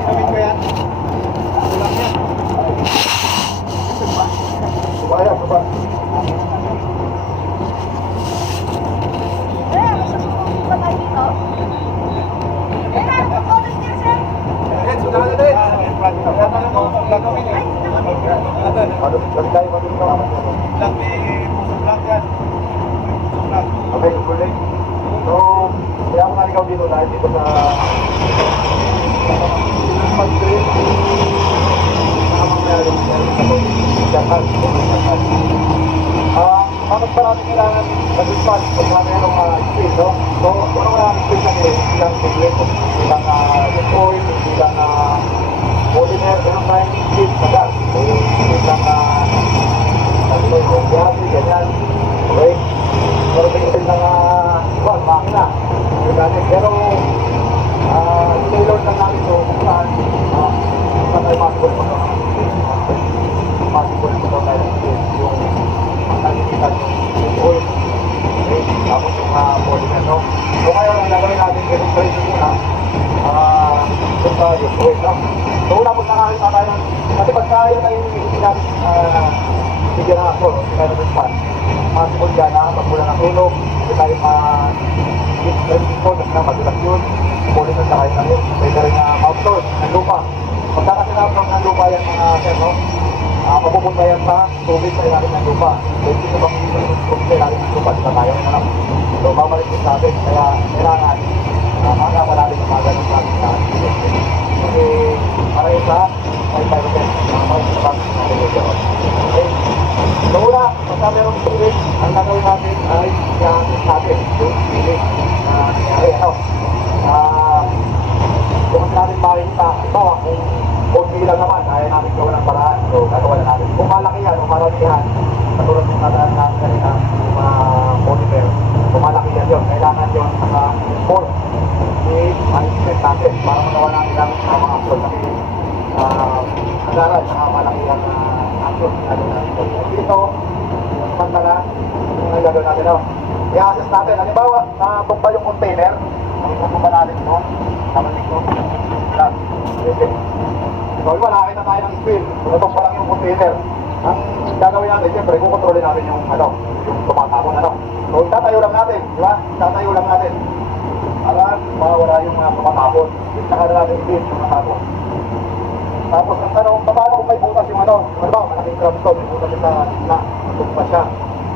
Sabihin ko yan. Kulang yan. Subaya, subaya. Sudah na din. Tatanong mo kung gagawin eh. Madumi tayo, madumi ka. Lang may pusok lang yan. Pusok lang. Okay, tuloy. So, kaya ako naligaw dito dahil dito sa pag-trip. Nakamang meron sa Japan. Bakit pa natin kailangan mag-respond kung merong space, no? So, kung ano nga space natin, bilang tiglit, bilang oil, bilang polymer, ganun tayong space na gas. So, bilang biyahe, ganyan. Okay? Pero tingin ng makina. Pero, tinilord lang namin ito kung saan tayo possible mo ito. Possible mo ito tayo yung nalilitan yung oil. Okay? Tapos yung polymer, no? So ngayon, ang gagawin natin, demonstration muna kung sa yung oil, no? So una po nakakita tayo, kasi pagka yun ay hindi natin bigyan ng ako, hindi tayo nag-respond. Possible dyan na pagmula ng tulog, hindi tayo ma-disconnect na madulas yun. Polymer na kayo namin. Pwede rin outdoors ng lupa. Pagka kasi ng lupa yan mga sir, no? Mapupunta yan sa tubig sa ilalim ng lupa. Pwede ito bang tubig sa ilalim ng lupa, di ba tayo na lang? So, babalik din sa atin. Kaya, kailangan, makakapalalim ng mga ganun natin na kasi, para yun sa 5% para sa bank natin yun. Okay? So, una, pagka meron tubig, ang gagawin natin ay i-assess natin yung tubig na nangyari. Kung natin makikita, bawa kung konti lang naman, kaya namin gawa ng paraan. So, gagawa na natin. Kung malaki yan o maramihan, katulad ng nadaan natin kanina, mga polymer, kung malaki yan yun, kailangan yun naka-force. I-management natin para magawa natin ang mga action. Kasi, agaran, saka malaki ang action. Dito, pantala, yung gagawin natin, no? I-assess natin. Halimbawa, natumba yung container, natumba natin ito, namalig ito, lang, so, nakakita tayo ng spill. Tumatong pa lang yung container. Ang gagawin natin, siyempre, kukontrolin natin yung tumatapon, So, itatayo lang natin, di ba? Itatayo lang natin. Para mawala yung mga tumatapon. Saka na natin i-build yung tumatapon. Tapos, ang tanong, paano kung may butas yung ba, malaking cramstone, may butas sa gitna, matumpa siya.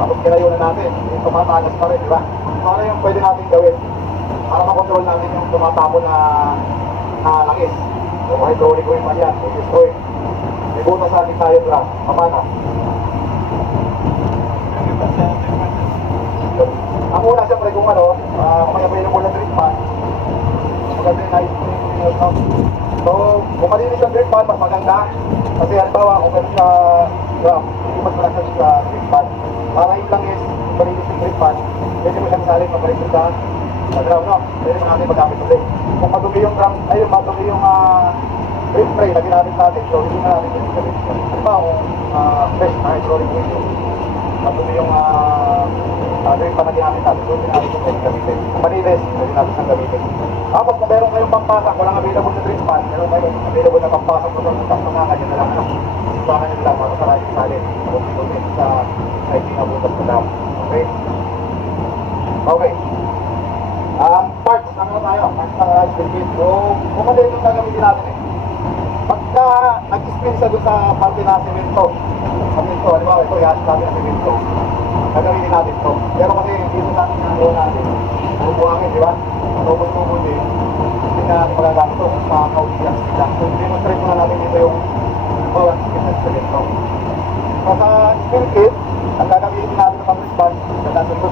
Tapos, kinayo na natin, yung tumatagas pa rin, di ba? Paano yung pwede natin gawin? Para makontrol natin yung tumatapon na langis. So, hydraulic oil pa yan, focus oil. May butas sa ating tayo lang. Paano? Ang una siyempre kung kung may available na drip pan, maganda yung nice. So, kung malinis ang drip pan, mas maganda. Kasi halimbawa, kung ganun siya graph, hindi mas malaki sa drip pan. Para yung langis, malinis yung drip pan, pwede mo siyang salin, mabalik sa graph, no? Pwede mo natin magamit ulit. Kung madumi yung drum, ayun, madumi yung drip spray na ginamit natin, so hindi na natin yung drip spray. Ano ba kung fresh na hydraulic oil, madumi yung drip pa na ginamit natin, so hindi natin yung pwede gamitin. Kung malinis, pwede natin siyang gamitin. Tapos kung meron kayong pampasak, walang available na drip pan, meron kayong available na pampasak, so mga kanya na lang, sa kanya lang, para sa kanya salin, kung sa ay pinabutas na lang. Okay? Okay. Parts, ano tayo? Parts na spin. So, kung mali itong gagamitin natin Pagka nag-spin sa doon sa parte na semento, halimbawa ito, ihas natin na semento, gagamitin natin ito. Pero kasi dito sa ating nagawa natin, bubuhangin, di ba? Tubos-tubos din, hindi na natin magagamit ito kung sa kauligas lang. So, demonstrate muna natin dito yung bawat spin sa semento. So, sa spin kit, ang gagamitin natin ng pang-respond, sa natin ito.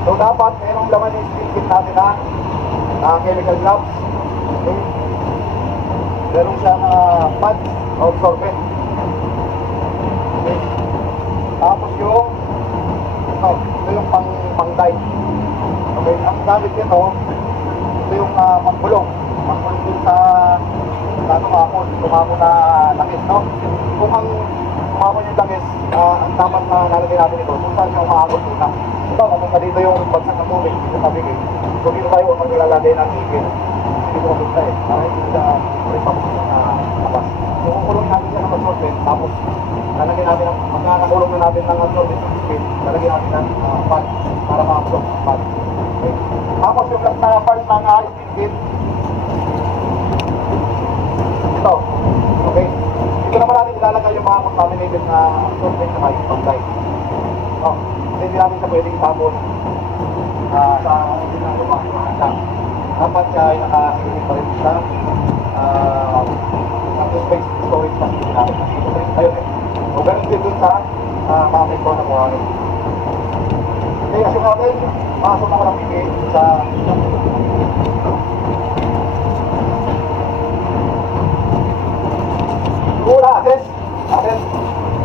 So dapat merong laman yung spin kit natin na chemical gloves. Okay. Meron siyang pads o absorbent. Okay. Tapos ito yung pang-dye. Okay. Ang gamit nito, ito yung pang-bulong. Pang-bulong din sa tumapon na langis, no? Kung ang umabot yung langis, ang dapat na lalagay natin ito, kung saan siya umaabot una. Ito, kung dito yung bagsak ng tubig, dito sa bigay. So dito tayo kung maglalagay ng higil. Hindi ko mapunta eh, para hindi siya rin papunta sa labas. So kukulong natin siya ng absorbent, tapos lalagyan natin, pagka nakulong na natin ng absorbent ng skin, lalagyan natin ng pad para ma-absorb ng pad. Okay. Tapos yung last na part ng skin, ito. Okay. Dito naman natin ilalagay yung mga contaminated na absorbent na may pantay. Oh, kasi hindi natin siya pwedeng itapon sa hindi na lumahan lang. Dapat siya ay nakasigilin pa rin siya sa space storage facility natin. Dito rin tayo eh. So, ganun din dun sa mga mekro na buhanin. Okay, assume natin, makasok na ko ng pipin sa una, assess.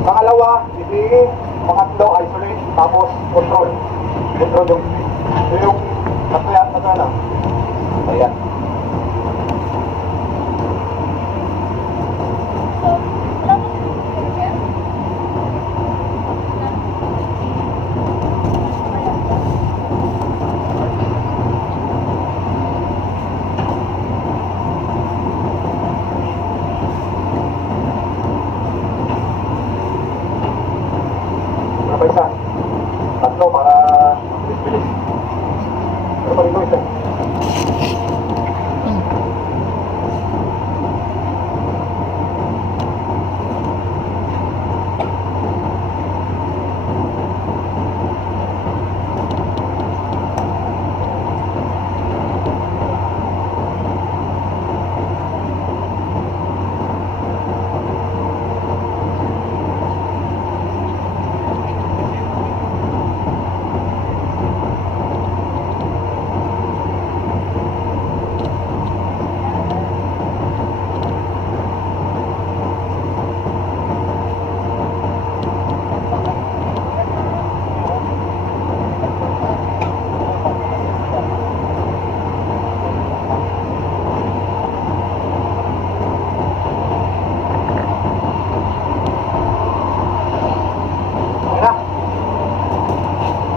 Pangalawa, PPE. Pangatlo, isolate. Tapos, control. Control yung speed. So yung tatlo lang. Ayan. Ano ba isa? Tatlo para mabilis-bilis. Ano pa rin ko isa?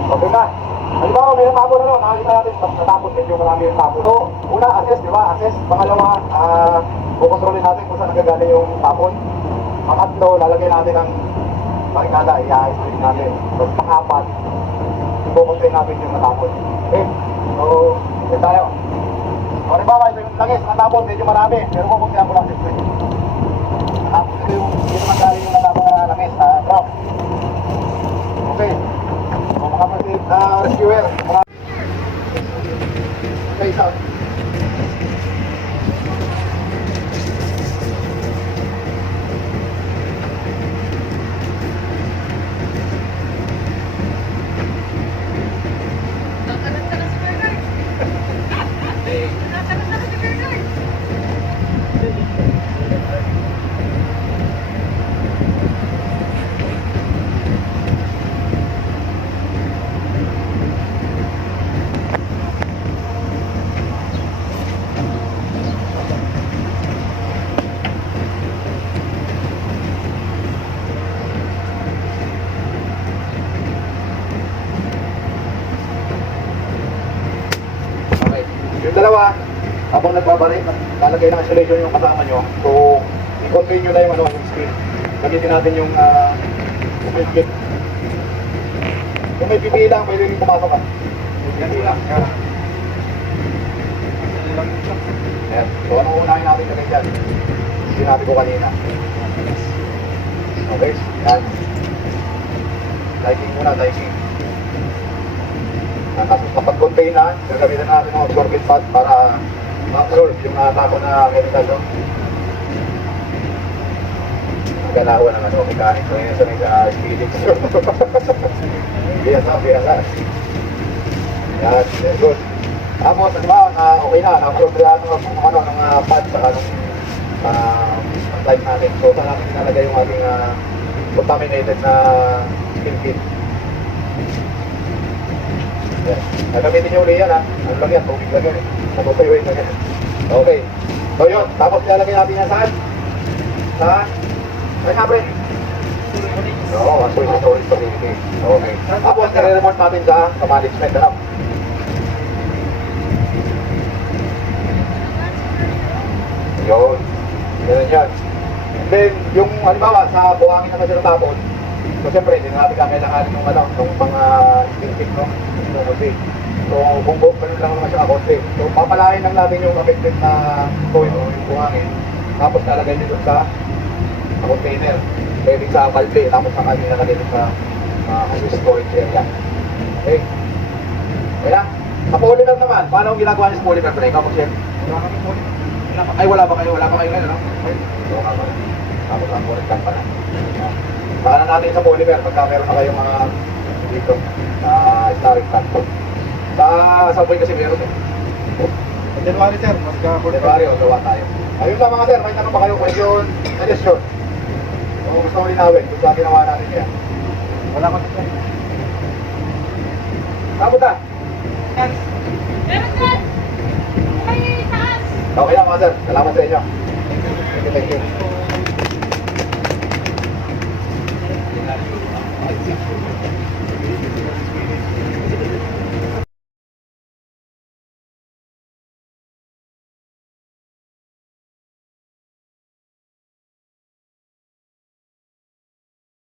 Okay na. Halimbawa, may natapon na nakakita natin, natapon medyo marami yung tapon. So, una, assess, di ba? Assess. Pangalawa, kukontrolin natin kung saan nagagaling yung tapon. Pangatlo, lalagay natin ng barikada, i-isolate natin. Tapos pang-apat, i-contain natin yung natapon. Okay? So, yun tayo. So, halimbawa, ito yung langis, natapon, medyo marami. Pero kukuntihan ko lang siyempre. Tapos ito yung, dito nagaling yung natapon na langis, drop. Okay. Mga kapatid, rescuer, mga... Okay, isa. Yung dalawa, habang nagbabalik, lalagay ng isolation yung kasama nyo. So, i-contain nyo na yung, yung speed. Gamitin natin yung speed kit. Kung may PPE lang, pwede rin pumasok ka. Yan lang. Yan. So, anong unahin natin na ganyan? Sinabi ko kanina. Okay? Yan. Lighting muna, lighting. Tapos kapag contain na, gagamitin natin ng absorbent pad para ma-absorb yung natapon na chemical doon. Ang ganawa ng mechanic. So yun sa may speeding. Biasa. Yan, very good. Tapos, ano ba, okay na, na-absorb na ng pad saka ng time natin. So saan natin nalagay yung ating contaminated na skin kit. Nagamitin nyo uli yan ha. Ano lang yan, tubig lang yan eh. Natutuyuin lang yan. Okay. So yun, tapos nilalagay natin yan saan? Saan nga pre? Oo, once per storage facility. Okay. Tapos, nare-report natin sa management. Ano? Yun. Ganun yan. And then, yung halimbawa, sa buhangin naman sila tapon, so siyempre, hindi na natin kakailanganin ng ano, ng mga stick, no? Yung kasi. So, kung ganun lang naman siya kakonti. So, papalain lang natin yung affected na soil o yung buhangin. Tapos, nalagay nyo dun sa container. Pwede sa balde, tapos sa kanina nalagay dun sa storage area. Okay. Kaya, sa polymer naman, paano ang ginagawa niyo sa polymer? Pero ikaw mag-share. Wala kami po. Ay, wala pa kayo ngayon, ano? Ay, oo nga pala. Tapos ang polymer can pala. Baka na natin sa polymer, pagka meron na kayong mga dito, starring can. Sa subway kasi meron eh. Sa January sir, January, o gawa tayo. Ayun lang mga sir, may tanong pa kayo, question, suggestion. Kung gusto mo linawin, kung saan ginawa natin yan. wala ko sir. Tapos na. Meron dyan! May taas! Okay lang mga sir, salamat sa inyo. Thank you.